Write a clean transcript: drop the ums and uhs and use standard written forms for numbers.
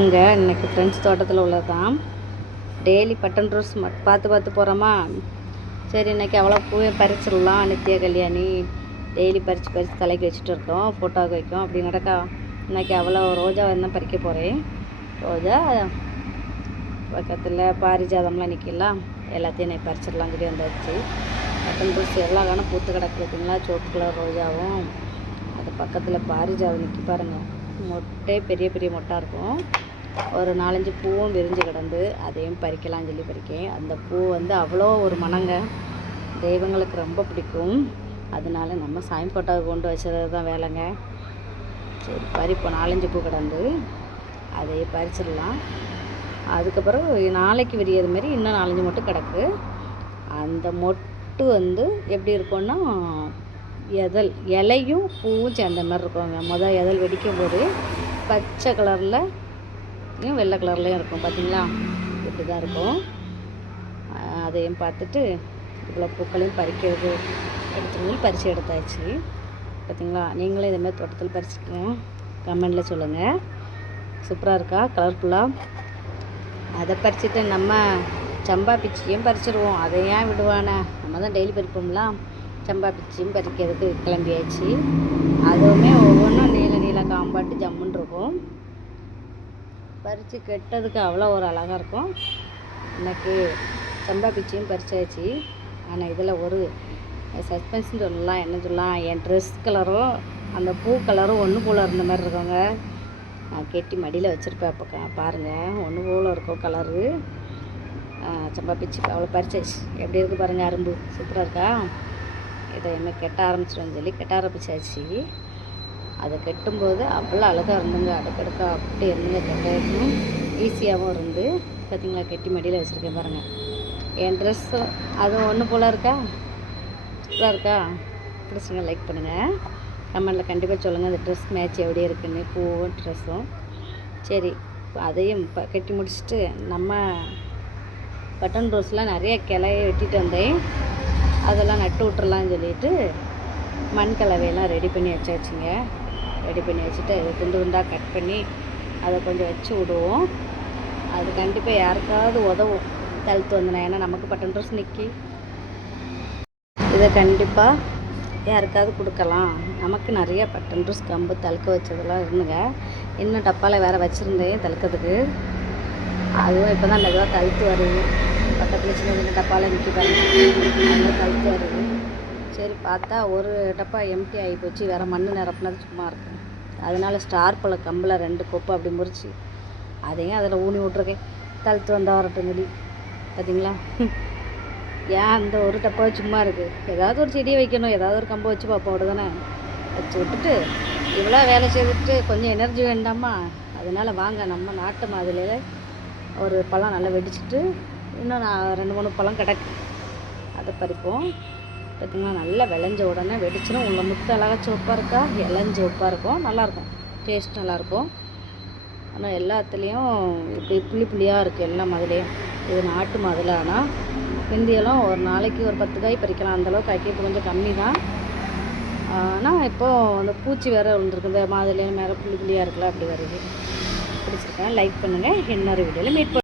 இங்கே இன்றைக்கி ஃப்ரெண்ட்ஸ் தோட்டத்தில் உள்ளது தான். டெய்லி பட்டன் ரோஸ் பார்த்து போகிறோமா. சரி இன்றைக்கி அவ்வளோ பூவை பறிச்சிடலாம். நித்திய கல்யாணி டெய்லி பறித்து தலைக்கு வச்சுட்டு இருக்கோம், ஃபோட்டோவுக்கு வைக்கும் அப்படி நடக்கா. இன்றைக்கி அவ்வளோ ரோஜா தான் பறிக்க போகிறேன். ரோஜா பக்கத்தில் பாரிஜாதம்லாம் நிற்கலாம், எல்லாத்தையும் இன்றைக்கி பறிச்சிடலாம் சொல்லி வந்தாச்சு. பட்டன் ரோஸ் எல்லா காலம் பூத்து கிடக்கு பார்த்தீங்களா. சோப்பு கலர் ரோஜாவும் அது பக்கத்தில் பாரிஜாதம் நிற்கி பாருங்கள். மொட்டை பெரிய பெரிய மொட்டாக இருக்கும். ஒரு 4-5 பூவும் விரிஞ்சு கிடந்து அதையும் பறிக்கலாம்னு சொல்லி பறிக்கேன். அந்த பூ அவ்வளோ ஒரு மணங்க, தெய்வங்களுக்கு ரொம்ப பிடிக்கும். அதனால நம்ம சாமி ஃபோட்டோவுக்கு கொண்டு வச்சது தான் வேலைங்க. சரி பறிப்போம். 4-5 பூ கிடந்து அதையே பறிச்சிடலாம். அதுக்கப்புறம் நாளைக்கு விரியது மாதிரி இன்னும் 4-5 மொட்டு கிடக்கு. அந்த மொட்டு எப்படி இருக்கும்னா இலையும் பூவும் சேர்ந்த மாதிரி இருக்குங்க. எதல் வெடிக்கும் போது பச்சை கலரில் வெள்ளை கலர்லேயும் இருக்கும் பார்த்தீங்களா. இப்படி தான் இருக்கும். அதையும் பார்த்துட்டு இவ்வளோ பூக்களையும் பறிக்கிறது பறித்து எடுத்தாச்சு பார்த்தீங்களா. நீங்களும் இதேமாதிரி தோட்டத்தில் பறிச்சுக்கோங்க, கமெண்டில் சொல்லுங்கள். சூப்பராக இருக்கா, கலர்ஃபுல்லாக. அதை பறிச்சுட்டு நம்ம சம்பா பிச்சியும் பறிச்சிடுவோம். அதை ஏன் விடுவானே, நம்ம தான் டெய்லி பறிப்போம்லாம். சம்பா பிச்சியும் பறிக்கிறதுக்கு கிளம்பியாச்சு. அதுவுமே ஒவ்வொன்றும் நீல காம்பாட்டு ஜம்முன்னு இருக்கும். பறித்து கெட்டதுக்கு அவ்வளோ ஒரு அழகாக இருக்கும். இன்றைக்கி சம்பா பிச்சியும் பறிச்சாச்சு. ஆனால் இதில் ஒரு சஸ்பென்ஸ்ன்னு சொல்லலாம். என்ன சொல்லலாம், என் ட்ரெஸ் கலரும் அந்த பூ கலரும் ஒன்று போல் இருந்த மாதிரி இருக்குங்க. நான் கெட்டி மடியில் வச்சுருப்பேன். அப்போ பாருங்கள், ஒன்று போல் இருக்கும் கலரு. சம்பா பிச்சி அவ்வளோ பறிச்சாச்சு. எப்படி இருக்குது பாருங்கள், அரும்பு சூப்பராக இருக்கா. இதை என்ன கெட்ட ஆரம்பிச்சிடுன்னு சொல்லி கெட்ட ஆரம்பிச்சாச்சு. அதை கெட்டும்போது அவ்வளோ அழகாக இருந்துங்க, அடுக்கடுக்கா அப்படி இருந்துங்க. கெட்டதும் ஈஸியாகவும் இருந்து பார்த்திங்களா. கெட்டி மடியில் வச்சுருக்கேன் பாருங்கள். என் ட்ரெஸ்ஸும் அதுவும் ஒன்று போல் இருக்கா, சூப்பராக இருக்கா. பிடிச்சிங்க லைக் பண்ணுங்கள், கமெண்டில் கண்டிப்பாக சொல்லுங்கள் அந்த ட்ரெஸ் மேட்ச் எப்படி இருக்குன்னு, பூவும் ட்ரெஸ்ஸும். சரி அதையும் கட்டி முடிச்சுட்டு நம்ம பட்டன் ரோஸ்லாம் நிறைய கிளையை வெட்டிட்டு வந்தேன். அதெல்லாம் நட்டு விட்டுறலான்னு சொல்லிட்டு மண் கலவையெல்லாம் ரெடி பண்ணி வச்சாச்சுங்க. ரெடி பண்ணி வச்சுட்டு அதை துண்டு துண்டாக கட் பண்ணி அதை கொஞ்சம் வச்சு விடுவோம். அது கண்டிப்பாக யாருக்காவது உதவும் தழுத்து வந்தனா. ஏன்னா நமக்கு பட்டன் ரோஸ் நிற்கி இதை கண்டிப்பாக யாருக்காவது கொடுக்கலாம். நமக்கு நிறைய பட்டன் ரோஸ் கம்பு தழுக்க வச்சதெல்லாம் இருந்துங்க. இன்னும் டப்பாவில் வேறு வச்சுருந்தேன் தழுக்கிறதுக்கு. அதுவும் இப்போ தான் மெதுவாக தழுத்து வருது. பக்கத்தில் சின்ன சின்ன டப்பாவில் நிற்கி பாருங்க, அதில் தழுத்து வருது. சரி பார்த்தா ஒரு டப்பா எம்டி ஆகி போச்சு. வேறு மண் நிரப்புனது சும்மா இருக்குது. அதனால ஸ்டார் பழ கம்பில் 2 கொப்பு அப்படி முறிச்சு அதையும் அதில் ஊனி விட்ருக்கேன். தழுத்து வந்தால் வரட்டும் சொல்லி பார்த்தீங்களா. ஏன் அந்த ஒரு டப்பா சும்மா இருக்குது, ஏதாவது ஒரு செடியை வைக்கணும், ஏதாவது ஒரு கம்பை வச்சு பார்ப்போம் தானே. வச்சு விட்டுட்டு இவ்வளோ வேலை செய்துட்டு கொஞ்சம் எனர்ஜி வேண்டாமா. அதனால் வாங்க நம்ம நாட்டு மாதிரியில் ஒரு பழம் நல்லா வெடிச்சிட்டு இன்னும் நான் 2-3 பழம் கிடக்கு, அதை பறிப்போம். பார்த்திங்கன்னா நல்லா விளைஞ்ச உடனே வெடிச்சிடும். உள்ள முத்து அழகாக சிவப்பாக இருக்கா, இளஞ்சி சிவப்பாக இருக்கும், நல்லாயிருக்கும், டேஸ்ட் நல்லாயிருக்கும். ஆனால் எல்லாத்துலேயும் இப்படி புளியாக இருக்குது எல்லா மாதிரிலையும். இது நாட்டு மாதிரி. ஆனால் இந்தியெல்லாம் ஒரு நாளைக்கு ஒரு 10 காய் பறிக்கலாம். அந்தளவுக்கு காய்க்கிறது கொஞ்சம் கம்மி தான். ஆனால் இப்போது அந்த பூச்சி வேறு விழுந்துருக்கு இந்த மாதிரிலையும் மேலே புளியாக இருக்குல்ல, அப்படி வருது. பிடிச்சிருக்கேன், லைக் பண்ணுங்கள். இன்னொரு வீடியோவில் மீட்